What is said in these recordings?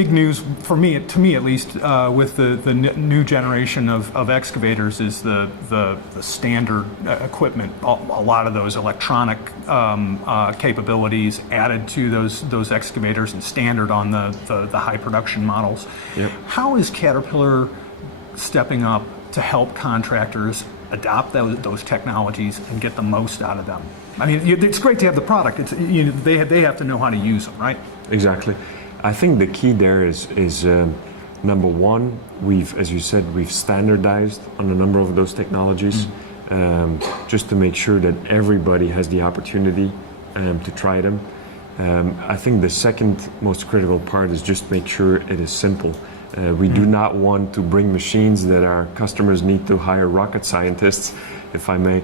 big news for me, to me at least, with the new generation of excavators is the standard equipment. A lot of those electronic capabilities added to those excavators and standard on the high production models. Yep. How is Caterpillar stepping up to help contractors adopt those technologies and get the most out of them? I mean, it's great to have the product. It's, they have to know how to use them, right? Exactly. I think the key there is number one, as you said, we've standardized on a number of those technologies, just to make sure that everybody has the opportunity to try them. I think the second most critical part is just make sure it is simple. We do not want to bring machines that our customers need to hire rocket scientists, if I may,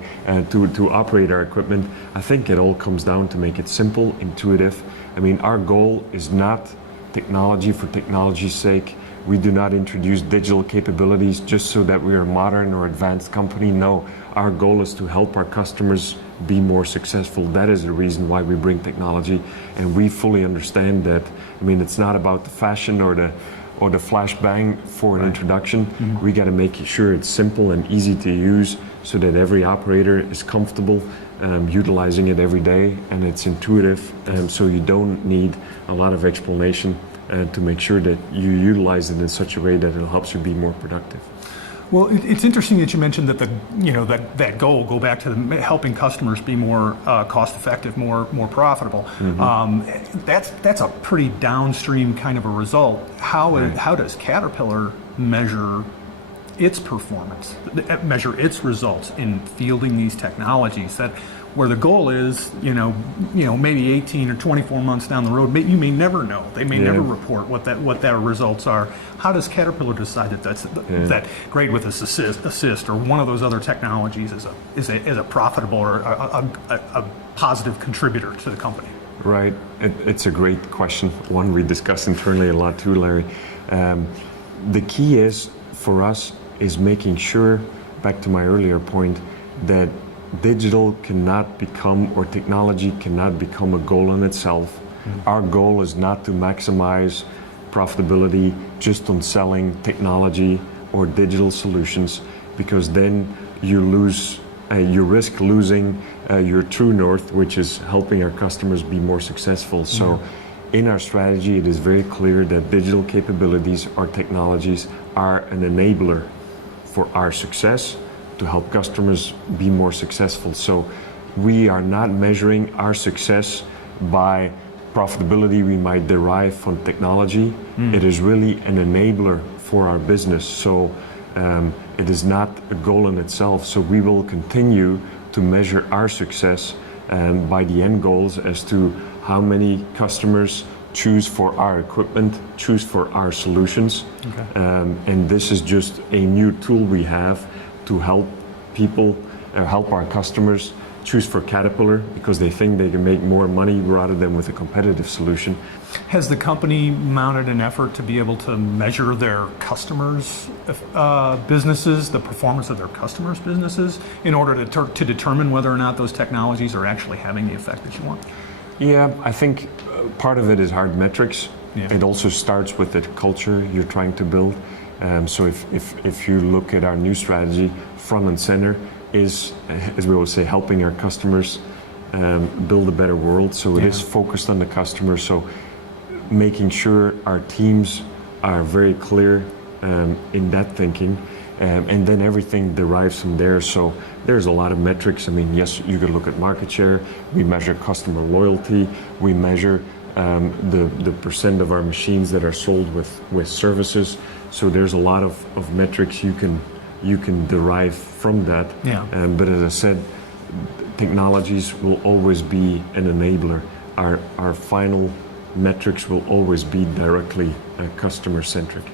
to operate our equipment. I think it all comes down to make it simple, intuitive. I mean, our goal is not technology for technology's sake. We do not introduce digital capabilities just so that we are a modern or advanced company. No, our goal is to help our customers be more successful. That is the reason why we bring technology, and we fully understand that. I mean, it's not about the fashion or the flash bang for an introduction. We got to make sure it's simple and easy to use so that every operator is comfortable utilizing it every day, and it's intuitive, so you don't need a lot of explanation to make sure that you utilize it in such a way that it helps you be more productive. Well, it's interesting that you mentioned that that goal, go back to helping customers be more cost-effective, more profitable. That's a pretty downstream kind of a result. How does Caterpillar measure its performance, measure its results in fielding these technologies? That where the goal is, maybe 18 or 24 months down the road, you may never know. They may never report what their results are. How does Caterpillar decide that great with assist or one of those other technologies is a profitable or a positive contributor to the company? Right. It's a great question. One we discuss internally a lot too, Larry. The key is for us is making sure, back to my earlier point, that digital cannot become, or technology cannot become, a goal in itself. Our goal is not to maximize profitability just on selling technology or digital solutions, because then you risk losing your true north, which is helping our customers be more successful. So in our strategy, it is very clear that digital capabilities or technologies are an enabler for our success, to help customers be more successful. So we are not measuring our success by profitability we might derive from technology. It is really an enabler for our business. So it is not a goal in itself. So we will continue to measure our success by the end goals as to how many customers choose for our equipment, choose for our solutions. And this is just a new tool we have to help people, help our customers choose for Caterpillar because they think they can make more money rather than with a competitive solution. Has the company mounted an effort to be able to measure their customers' businesses, the performance of their customers' businesses, in order to determine whether or not those technologies are actually having the effect that you want? Yeah, I think part of it is hard metrics. It also starts with the culture you're trying to build. So if you look at our new strategy, front and center is, as we always say, helping our customers build a better world. So it is focused on the customer. So making sure our teams are very clear in that thinking, and then everything derives from there. So there's a lot of metrics. I mean, yes, you could look at market share. We measure customer loyalty. We measure the percent of our machines that are sold with services. So there's a lot of metrics you can derive from that. But as I said, technologies will always be an enabler. Our final metrics will always be directly customer centric.